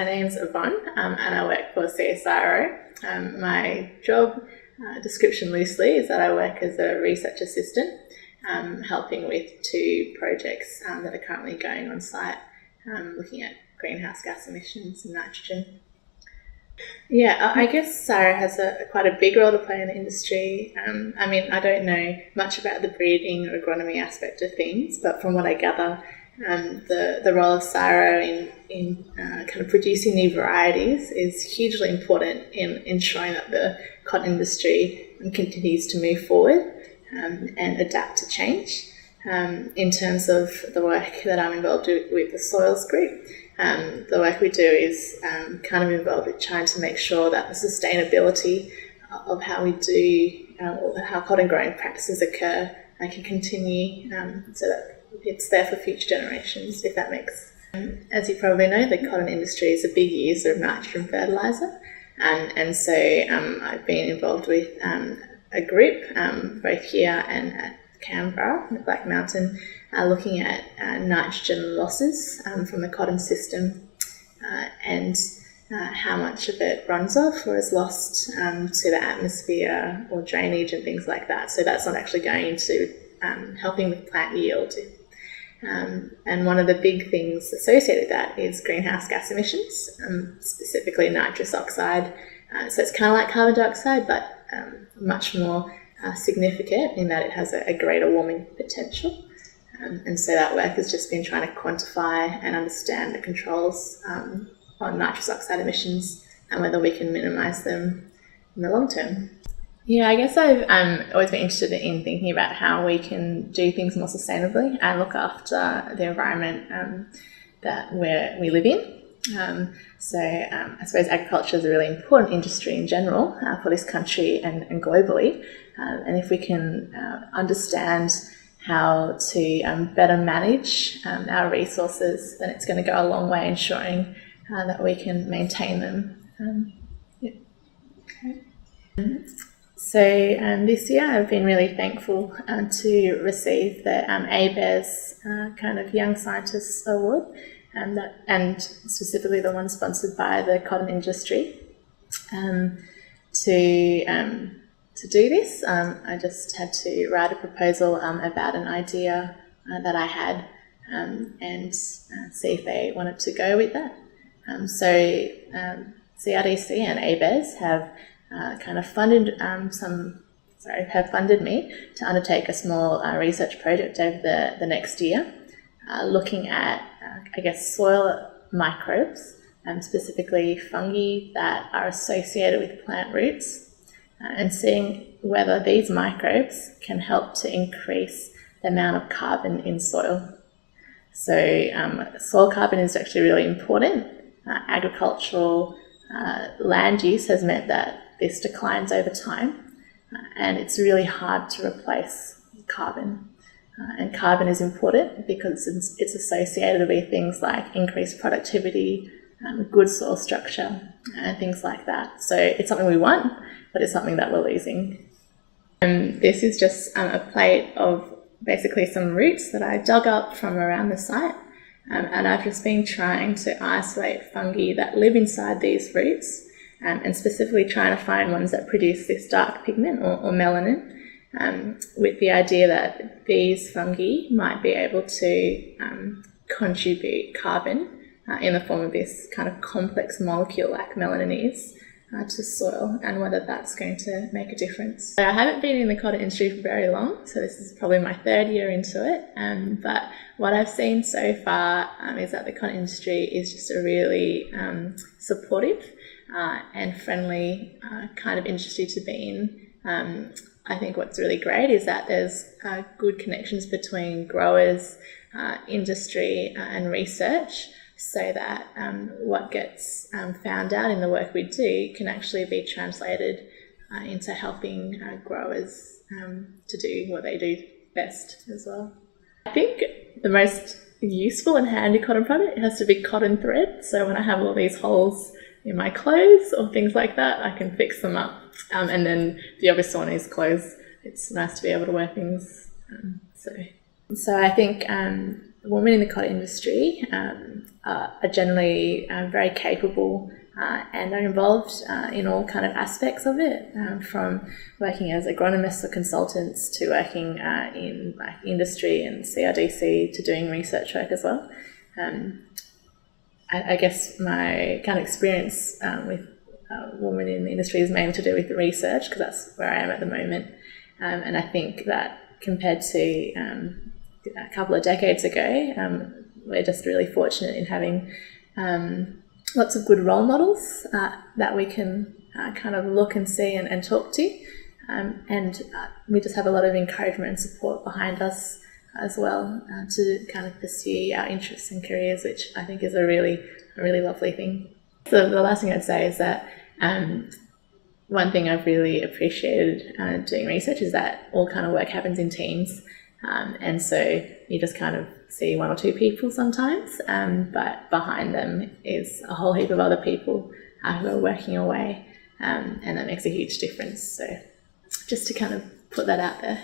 my name's Yvonne and I work for CSIRO. My job description loosely is that I work as a research assistant, helping with 2 projects that are currently going on site, looking at greenhouse gas emissions and nitrogen. Yeah, I guess CSIRO has quite a big role to play in the industry. I mean, I don't know much about the breeding or agronomy aspect of things, but from what I gather, the role of CSIRO in kind of producing new varieties is hugely important in ensuring that the cotton industry continues to move forward and adapt to change. In terms of the work that I'm involved with the Soils group, the work we do is kind of involved with trying to make sure that the sustainability of how we do, how cotton growing practices occur can continue so that it's there for future generations, if that makes sense. As you probably know, the cotton industry is a big user of nitrogen fertiliser, and so I've been involved with a group both here and at Canberra, the Black Mountain, looking at nitrogen losses from the cotton system and how much of it runs off or is lost to the atmosphere or drainage and things like that. So that's not actually going into helping with plant yield. And one of the big things associated with that is greenhouse gas emissions, specifically nitrous oxide. So it's kind of like carbon dioxide, but much more significant in that it has a greater warming potential. And so that work has just been trying to quantify and understand the controls on nitrous oxide emissions and whether we can minimise them in the long term. Yeah, I guess I've always been interested in thinking about how we can do things more sustainably and look after the environment that we live in. So I suppose agriculture is a really important industry in general for this country and globally. And if we can understand how to better manage our resources, then it's going to go a long way ensuring that we can maintain them. Yeah. Okay. So this year I've been really thankful to receive the ABARES kind of Young Scientists Award, and specifically the one sponsored by the cotton industry. To do this, I just had to write a proposal about an idea that I had and see if they wanted to go with that. So CRDC and ABARES have kind of funded have funded me to undertake a small research project over the next year, looking at I guess soil microbes, specifically fungi that are associated with plant roots, and seeing whether these microbes can help to increase the amount of carbon in soil. So soil carbon is actually really important. Agricultural land use has meant that this declines over time, and it's really hard to replace carbon. And carbon is important because it's associated with things like increased productivity, good soil structure, and things like that. So it's something we want, but it's something that we're losing. And this is just a plate of basically some roots that I dug up from around the site. And I've just been trying to isolate fungi that live inside these roots, and specifically trying to find ones that produce this dark pigment or melanin, with the idea that these fungi might be able to contribute carbon in the form of this kind of complex molecule like melanin is to soil, and whether that's going to make a difference. So I haven't been in the cotton industry for very long, so this is probably my 3rd year into it, but what I've seen so far is that the cotton industry is just a really supportive and friendly kind of industry to be in. I think what's really great is that there's good connections between growers, industry and research, so that what gets found out in the work we do can actually be translated into helping growers to do what they do best as well. I think the most useful and handy cotton product has to be cotton thread. So when I have all these holes in my clothes or things like that, I can fix them up. And then the obvious one is clothes. It's nice to be able to wear things. So I think women in the cotton industry are generally very capable and are involved in all kind of aspects of it, from working as agronomists or consultants to working in industry and CRDC to doing research work as well. I guess my kind of experience with women in the industry is mainly to do with the research, because that's where I am at the moment. And I think that compared to a couple of decades ago, we're just really fortunate in having lots of good role models that we can kind of look and see and talk to. And we just have a lot of encouragement and support behind us as well to kind of pursue our interests and careers, which I think is a really lovely thing. So the last thing I'd say is that one thing I've really appreciated doing research is that all kind of work happens in teams, and so you just kind of see one or two people sometimes, but behind them is a whole heap of other people who are working away, and that makes a huge difference. So just to kind of put that out there.